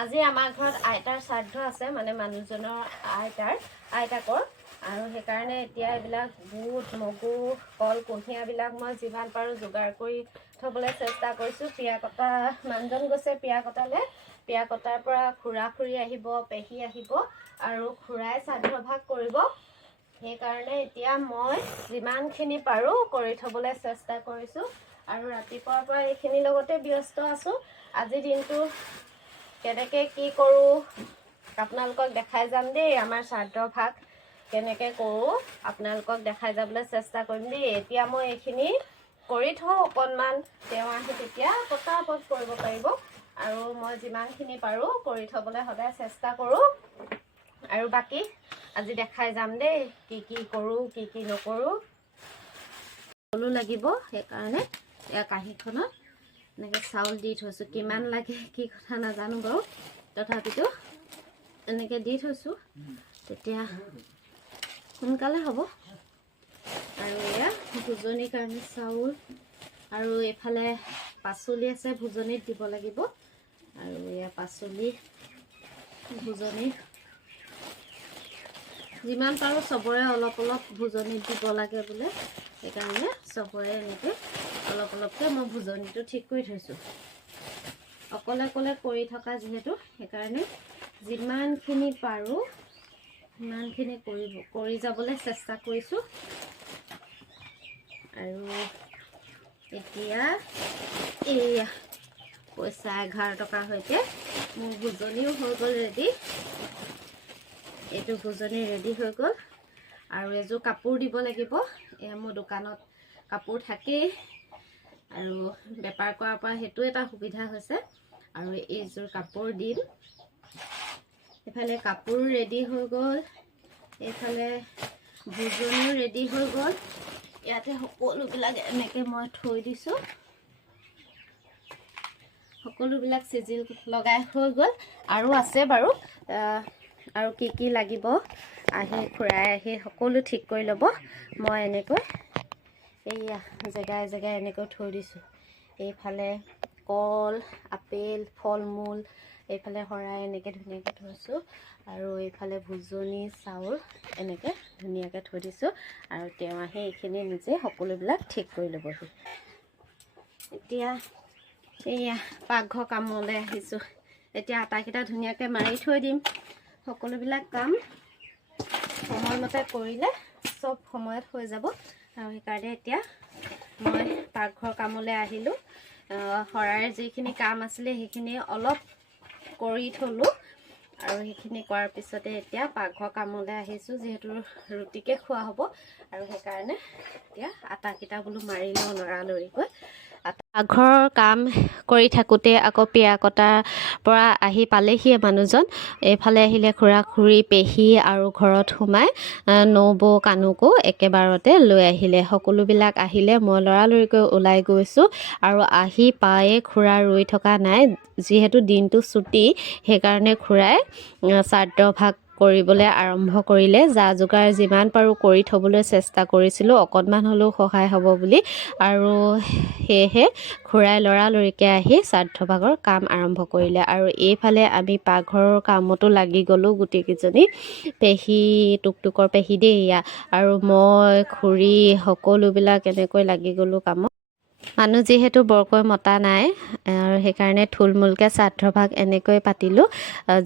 আজি আমাৰ ঘৰত আইতাৰ শ্ৰাদ্ধ আছে, মানে মানুহজনৰ আইতাকৰ, আৰু সেইকাৰণে এতিয়া এইবিলাক বুট মগু কল কুঁহিয়াবিলাক মই যিমান পাৰোঁ যোগাৰ কৰি থ'বলৈ চেষ্টা কৰিছোঁ। পিয়া কটা মানুহজন গৈছে পিয়া কটালে, পিয়া কটাৰ পৰা খুৰা খুৰী আহিব, পেহী আহিব আৰু খুৰাই শ্ৰাদ্ধ ভাগ কৰিব। সেইকাৰণে এতিয়া মই যিমানখিনি পাৰোঁ কৰি থ'বলৈ চেষ্টা কৰিছোঁ, আৰু ৰাতিপুৱাৰ পৰা এইখিনিৰ লগতে ব্যস্ত আছোঁ। আজিৰ দিনটো কেনেকৈ কি কৰোঁ আপোনালোকক দেখাই যাম দেই। আমাৰ শ্ৰাদ্ধ ভাগ কেনেকৈ কৰোঁ আপোনালোকক দেখাই যাবলৈ চেষ্টা কৰিম দেই। এতিয়া মই এইখিনি কৰি থওঁ অকণমান, তেওঁ আহি তেতিয়া পটাপট কৰিব পাৰিব, আৰু মই যিমানখিনি পাৰোঁ কৰি থ'বলৈ সদায় চেষ্টা কৰোঁ। আৰু বাকী আজি দেখাই যাম দেই কি কি কৰোঁ কি কি নকৰোঁ। সকলো লাগিব, সেইকাৰণে এয়া কাঁহীখনত এনেকৈ চাউল দি থৈছোঁ। কিমান লাগে কি কথা নাজানো বাৰু, তথাপিতো এনেকৈ দি থৈছোঁ, তেতিয়া সোনকালে হ'ব। আৰু এয়া ভোজনীৰ কাৰণে চাউল, আৰু এইফালে পাচলি আছে ভোজনীত দিব লাগিব, আৰু এয়া পাচলি ভোজনী যিমান পাৰোঁ চবৰে অলপ অলপ ভোজনীত দিব লাগে বোলে, সেইকাৰণে চবৰে এনেকৈ অলপ অলপকৈ মই ভোজনীটো ঠিক কৰি থৈছোঁ। অকলে অকলে কৰি থকা যিহেতু, সেইকাৰণে যিমানখিনি পাৰোঁ সিমানখিনি কৰি যাবলৈ চেষ্টা কৰিছোঁ। আৰু এতিয়া এয়া পইচা 11 টকাৰ সৈতে মোৰ ভোজনীও হৈ গ'ল ৰেডি। এইটো ভোজনী ৰেডি হৈ গ'ল, আৰু এযোৰ কাপোৰ দিব লাগিব। এয়া মোৰ দোকানত কাপোৰ থাকেই, আৰু বেপাৰ কৰাৰ পৰা সেইটো এটা সুবিধা হৈছে, আৰু এইযোৰ কাপোৰ দিম। এইফালে কাপোৰ ৰেডি হৈ গ'ল, এইফালে ভোজনীও ৰেডি হৈ গ'ল। ইয়াতে সকলোবিলাক এনেকৈ মই থৈ দিছোঁ, সকলোবিলাক চিজিল লগাই হৈ গ'ল। আৰু আছে বাৰু, আৰু কি কি লাগিব আহি খুৰাই আহি সকলো ঠিক কৰি ল'ব। মই এনেকৈ এইয়া জেগাই জেগাই এনেকৈ থৈ দিছোঁ। এইফালে কল, আপেল, ফল মূল, এইফালে শৰাই এনেকৈ ধুনীয়াকৈ থৈছোঁ, আৰু এইফালে ভোজনী চাউল এনেকৈ ধুনীয়াকৈ থৈ দিছোঁ। আৰু তেওঁ আহি এইখিনি নিজে সকলোবিলাক ঠিক কৰি ল'বহি। এতিয়া এইয়া পাকঘৰ কামলৈ আহিছোঁ। এতিয়া আটাকেইটা ধুনীয়াকৈ মাৰি থৈ দিম। সকলোবিলাক কাম সময়মতে কৰিলে চব সময়ত হৈ যাব, আৰু সেইকাৰণে এতিয়া মই পাকঘৰ কামলৈ আহিলোঁ। শৰাইৰ যিখিনি কাম আছিলে সেইখিনি অলপ কৰি থলোঁ, আৰু সেইখিনি কৰাৰ পিছতে এতিয়া পাকঘৰ কামলৈ আহিছোঁ। যিহেতু ৰুটিকে খোৱা হ'ব, আৰু সেইকাৰণে এতিয়া আটাকেইটা বোলো মাৰি লওঁ লৰালৰিকৈ। পাকঘৰৰ কাম কৰি থাকোঁতে আকৌ পিয়া কটাৰ পৰা আহি পালেহিয়ে মানুহজন। এইফালে আহিলে খুৰা খুৰী পেহী, আৰু ঘৰত সোমাই নবৌ কানুকো একেবাৰতে লৈ আহিলে। সকলোবিলাক আহিলে, মই লৰালৰিকৈ ওলাই গৈছোঁ, আৰু আহি পায়ে খুৰা ৰৈ থকা নাই। যিহেতু দিনটো ছুটি, সেইকাৰণে খুৰাই শ্ৰাদ্ধ ভাগ কৰিবলৈ আৰম্ভ কৰিলে। যা যোগাৰ যিমান পাৰোঁ কৰি থ'বলৈ চেষ্টা কৰিছিলোঁ, অকণমান হ'লেও সহায় হ'ব বুলি, আৰু সেয়েহে খুৰাই লৰালৰিকৈ আহি শ্ৰাদ্ধ ভাগৰ কাম আৰম্ভ কৰিলে। আৰু এইফালে আমি পাকঘৰৰ কামতো লাগি গ'লোঁ গোটেইকেইজনী। পেহী, টুকটুকৰ পেহী দেই এয়া, আৰু মই খুৰী সকলোবিলাক এনেকৈ লাগি গ'লোঁ কামত। মানুহ যিহেতু বৰকৈ মতা নাই, আৰু সেইকাৰণে থুলমূলকৈ শ্ৰাদ্ধ ভাগ এনেকৈ পাতিলোঁ।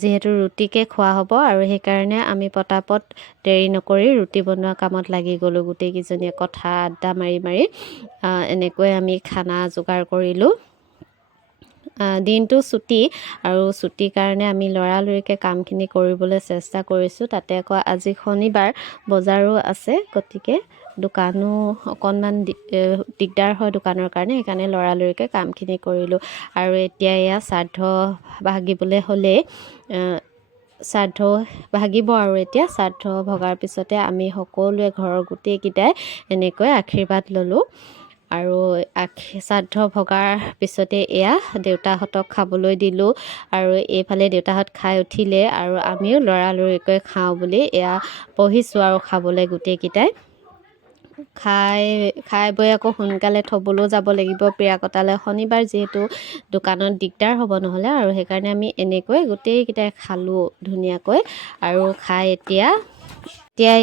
যিহেতু ৰুটিকে খোৱা হ'ব, আৰু সেইকাৰণে আমি পটাপট দেৰি নকৰি ৰুটি বনোৱা কামত লাগি গ'লোঁ গোটেইকেইজনীয়ে। কথা আড্ডা মাৰি মাৰি এনেকৈ আমি খানা যোগাৰ কৰিলোঁ। দিনটো ছুটি, আৰু ছুটিৰ কাৰণে আমি লৰালৰিকৈ কামখিনি কৰিবলৈ চেষ্টা কৰিছোঁ। তাতে আকৌ আজি শনিবাৰ, বজাৰো আছে, গতিকে দোকানো অকণমান দিগদাৰ হয় দোকানৰ কাৰণে, সেইকাৰণে লৰালৰিকৈ কামখিনি কৰিলোঁ। আৰু এতিয়া এয়া শ্ৰাদ্ধ ভাগিবলৈ হ'লেই, শ্ৰাদ্ধ ভাগিব, আৰু এতিয়া শ্ৰাদ্ধ ভগাৰ পিছতে আমি সকলোৱে ঘৰৰ গোটেইকেইটাই এনেকৈ আশীৰ্বাদ ল'লোঁ। আৰু শ্ৰাদ্ধ ভগাৰ পিছতে এয়া দেউতাহঁতক খাবলৈ দিলোঁ, আৰু এইফালে দেউতাহঁত খাই উঠিলে, আৰু আমিও লৰালৰিকৈ খাওঁ বুলি এয়া বহিছোঁ আৰু খাবলৈ গোটেইকেইটাই। খাই বৈ আকৌ সোনকালে থ'বলৈও যাব লাগিব পিৰা কটালে। শনিবাৰ যিহেতু দোকানত দিগদাৰ হ'ব নহ'লে, আৰু সেইকাৰণে আমি এনেকৈ গোটেইকেইটাই খালোঁ ধুনীয়াকৈ। আৰু খাই এতিয়া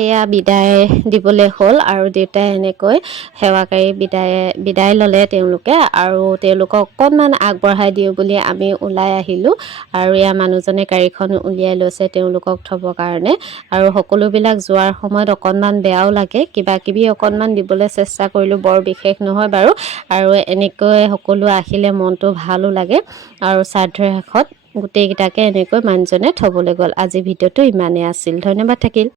এয়া বিদায় দিবলৈ হ'ল, আৰু দেউতাই এনেকৈ সেৱাকাৰী বিদায় ল'লে তেওঁলোকে, আৰু তেওঁলোকক অকণমান আগবঢ়াই দিওঁ বুলি আমি ওলাই আহিলোঁ। আৰু এয়া মানুহজনে গাড়ীখন উলিয়াই লৈছে তেওঁলোকক থ'বৰ কাৰণে। আৰু সকলোবিলাক যোৱাৰ সময়ত অকণমান বেয়াও লাগে, কিবা কিবি অকণমান দিবলৈ চেষ্টা কৰিলোঁ, বৰ বিশেষ নহয় বাৰু। আৰু এনেকৈ সকলো আহিলে মনটো ভালো লাগে। আৰু শ্ৰাদ্ধৰ শেষত গোটেইকেইটাকে এনেকৈ মানুহজনে থ'বলৈ গ'ল। আজি ভিডিঅ'টো ইমানেই আছিল, ধন্যবাদ থাকিল।